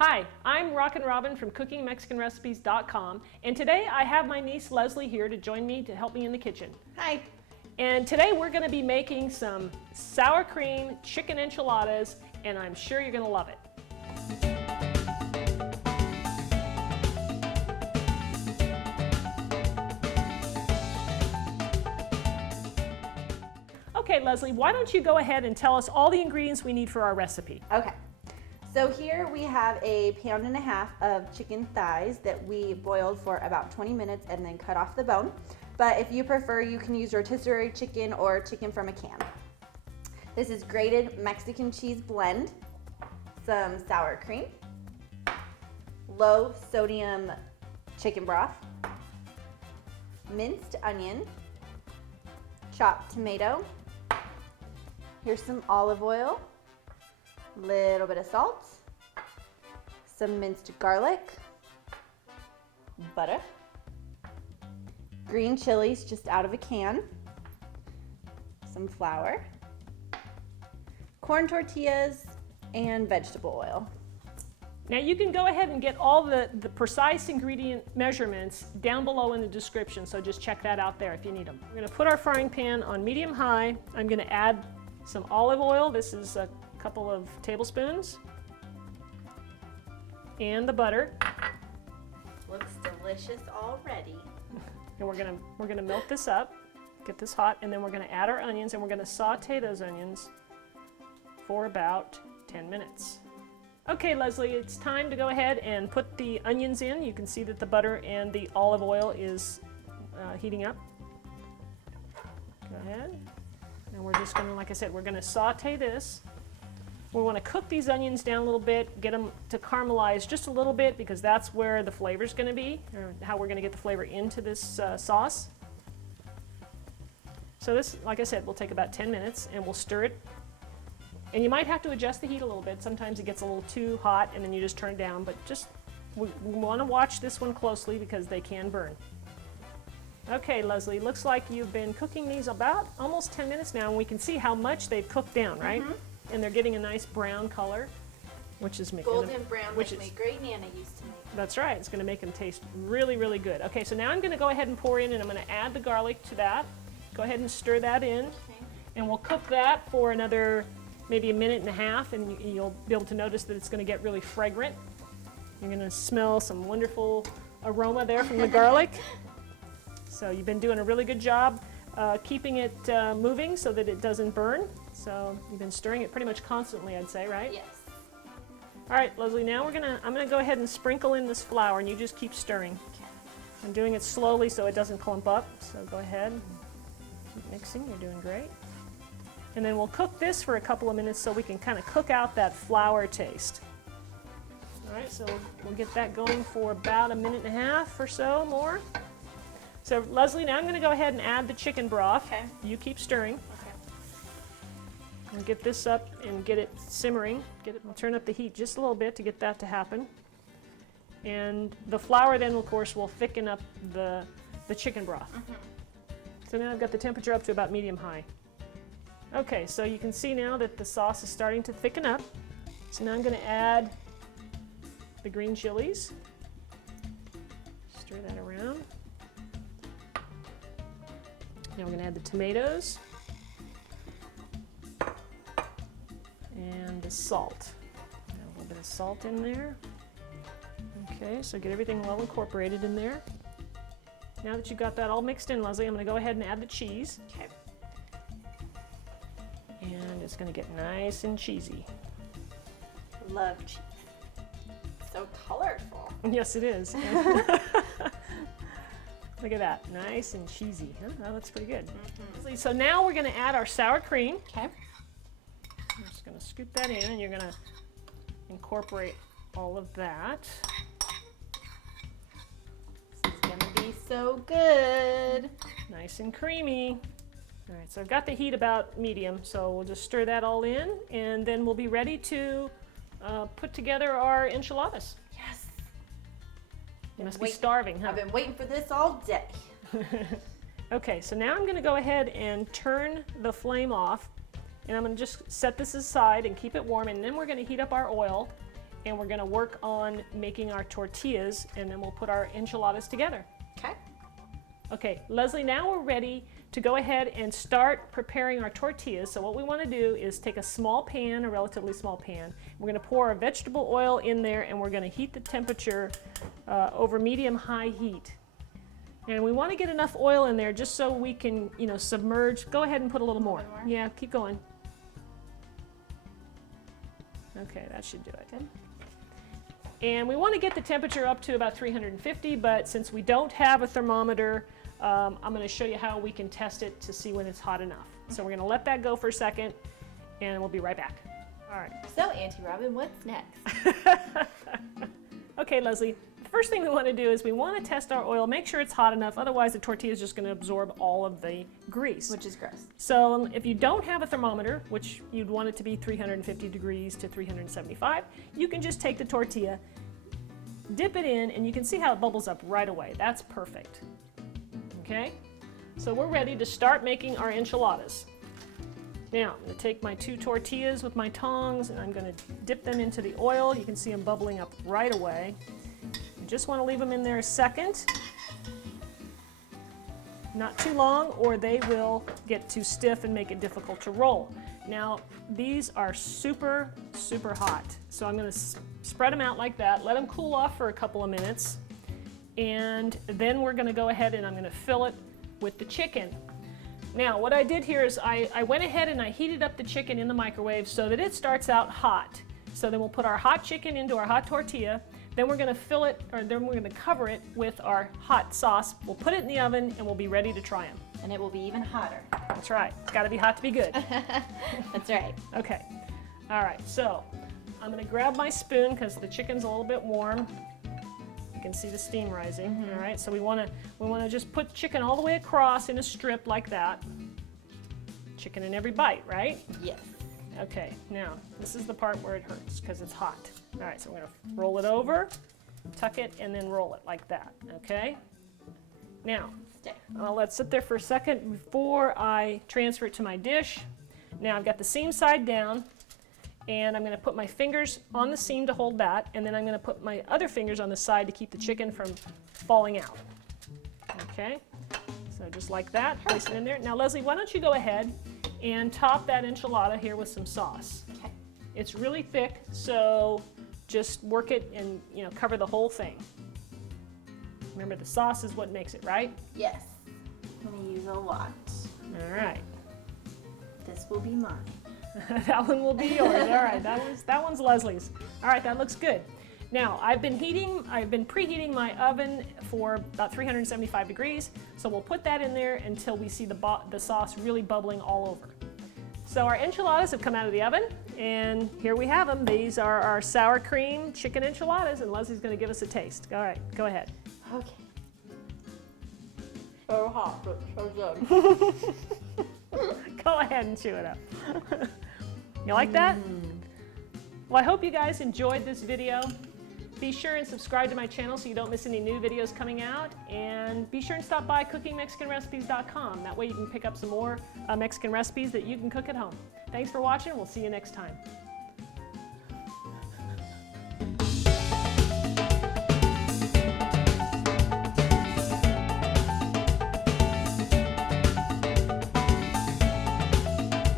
Hi, I'm Rockin' Robin from CookingMexicanRecipes.com, and today I have my niece Leslie here to join me to help me in the kitchen. Hi. And today we're going to be making some sour cream chicken enchiladas, and I'm sure you're going to love it. Okay, Leslie, why don't you go ahead and tell us all the ingredients we need for our recipe? Okay. So here we have a pound and a half of chicken thighs that we boiled for about 20 minutes and then cut off the bone. But if you prefer, you can use rotisserie chicken or chicken from a can. This is grated Mexican cheese blend, some sour cream, low sodium chicken broth, minced onion, chopped tomato. Here's some olive oil, little bit of salt, some minced garlic, butter, green chilies just out of a can, some flour, corn tortillas, and vegetable oil. Now you can go ahead and get all the precise ingredient measurements down below in the description, so just check that out there if you need them. We're going to put our frying pan on medium-high. I'm going to add some olive oil. This is a couple of tablespoons. And the butter. Looks delicious already. And we're gonna melt this up, get this hot, and then we're gonna add our onions and we're gonna saute those onions for about 10 minutes. Okay, Leslie, it's time to go ahead and put the onions in. You can see that the butter and the olive oil is heating up. Go ahead. And we're just gonna, like I said, we're gonna saute this. We want to cook these onions down a little bit, get them to caramelize just a little bit because that's where the flavor is going to be, or how we're going to get the flavor into this sauce. So this, like I said, will take about 10 minutes and we'll stir it. And you might have to adjust the heat a little bit. Sometimes it gets a little too hot and then you just turn it down, but just we want to watch this one closely because they can burn. Okay, Leslie, looks like you've been cooking these about almost 10 minutes now, and we can see how much they've cooked down, right? Mm-hmm. And they're getting a nice brown color, which is making golden brown, which my great Nana used to make. That's right. It's going to make them taste really, really good. Okay, so now I'm going to go ahead and pour in, and I'm going to add the garlic to that. Go ahead and stir that in, okay. And we'll cook that for another maybe a minute and a half, and you'll be able to notice that it's going to get really fragrant. You're going to smell some wonderful aroma there from the garlic. So you've been doing a really good job keeping it moving so that it doesn't burn. So you've been stirring it pretty much constantly, I'd say, right? Yes. All right, Leslie, now I'm gonna go ahead and sprinkle in this flour, and you just keep stirring. Okay. I'm doing it slowly so it doesn't clump up. So go ahead, keep mixing. You're doing great. And then we'll cook this for a couple of minutes so we can kind of cook out that flour taste. All right, so we'll get that going for about a minute and a half or so more. So Leslie, now I'm going to go ahead and add the chicken broth. Okay. You keep stirring. Okay. And get this up and get it simmering. I'll turn up the heat just a little bit to get that to happen. And the flour then, of course, will thicken up the chicken broth. Mm-hmm. So now I've got the temperature up to about medium-high. Okay, so you can see now that the sauce is starting to thicken up. So now I'm going to add the green chilies. Stir that around. Now we're going to add the tomatoes and the salt. Add a little bit of salt in there. Okay, so get everything well incorporated in there. Now that you've got that all mixed in, Leslie, I'm going to go ahead and add the cheese. Okay. And it's going to get nice and cheesy. Love cheese. So colorful. Yes, it is. Look at that, nice and cheesy. Huh? That looks pretty good. Mm-hmm. So now we're going to add our sour cream. Okay. I'm just going to scoop that in, and you're going to incorporate all of that. This is going to be so good. Nice and creamy. All right, so I've got the heat about medium, so we'll just stir that all in, and then we'll be ready to put together our enchiladas. Yes. You must be starving, huh? I've been waiting for this all day. Okay, so now I'm going to go ahead and turn the flame off, and I'm going to just set this aside and keep it warm, and then we're going to heat up our oil, and we're going to work on making our tortillas, and then we'll put our enchiladas together. Okay. Okay, Leslie, now we're ready to go ahead and start preparing our tortillas. So what we want to do is take a small pan, a relatively small pan. We're going to pour our vegetable oil in there, and we're going to heat the temperature over medium-high heat. And we want to get enough oil in there just so we can, submerge. Go ahead and put a little more. Yeah, keep going. Okay, that should do it. Good. And we want to get the temperature up to about 350, but since we don't have a thermometer, I'm going to show you how we can test it to see when it's hot enough. So we're going to let that go for a second, and we'll be right back. All right. So, Auntie Robin, what's next? Okay, Leslie, the first thing we want to do is we want to test our oil, make sure it's hot enough, otherwise the tortilla is just going to absorb all of the grease. Which is gross. So if you don't have a thermometer, which you'd want it to be 350 degrees to 375, you can just take the tortilla, dip it in, and you can see how it bubbles up right away. That's perfect. Okay, so we're ready to start making our enchiladas. Now, I'm going to take my 2 tortillas with my tongs, and I'm going to dip them into the oil. You can see them bubbling up right away. You just want to leave them in there a second. Not too long, or they will get too stiff and make it difficult to roll. Now, these are super, super hot. So I'm going to spread them out like that, let them cool off for a couple of minutes, and then we're going to go ahead and I'm going to fill it with the chicken. Now, what I did here is I went ahead and I heated up the chicken in the microwave so that it starts out hot. So then we'll put our hot chicken into our hot tortilla, then we're going to fill it, or then we're going to cover it with our hot sauce. We'll put it in the oven and we'll be ready to try them. And it will be even hotter. That's right. It's got to be hot to be good. That's right. Okay. All right. So I'm going to grab my spoon because the chicken's a little bit warm. You can see the steam rising. Mm-hmm. All right. So we want to just put chicken all the way across in a strip like that. Chicken in every bite, right? Yes. Okay. Now this is the part where it hurts because it's hot. All right. So we're going to roll it over, tuck it, and then roll it like that. Okay. Now, I'll let it sit there for a second before I transfer it to my dish. Now I've got the seam side down, and I'm going to put my fingers on the seam to hold that, and then I'm going to put my other fingers on the side to keep the chicken from falling out. Okay, so just like that, place it in there. Now Leslie, why don't you go ahead and top that enchilada here with some sauce. Okay. It's really thick, so just work it and cover the whole thing. Remember, the sauce is what makes it, right? Yes. I'm going to use a lot. All right. This will be mine. That one will be yours. All right, that one's Leslie's. All right, that looks good. Now, I've been preheating my oven for about 375 degrees, so we'll put that in there until we see the sauce really bubbling all over. So our enchiladas have come out of the oven, and here we have them. These are our sour cream chicken enchiladas, and Leslie's going to give us a taste. All right, go ahead. Okay. So hot, but so good. Go ahead and chew it up. You like that? Well, I hope you guys enjoyed this video. Be sure and subscribe to my channel so you don't miss any new videos coming out. And be sure and stop by cookingmexicanrecipes.com. That way you can pick up some more Mexican recipes that you can cook at home. Thanks for watching. We'll see you next time.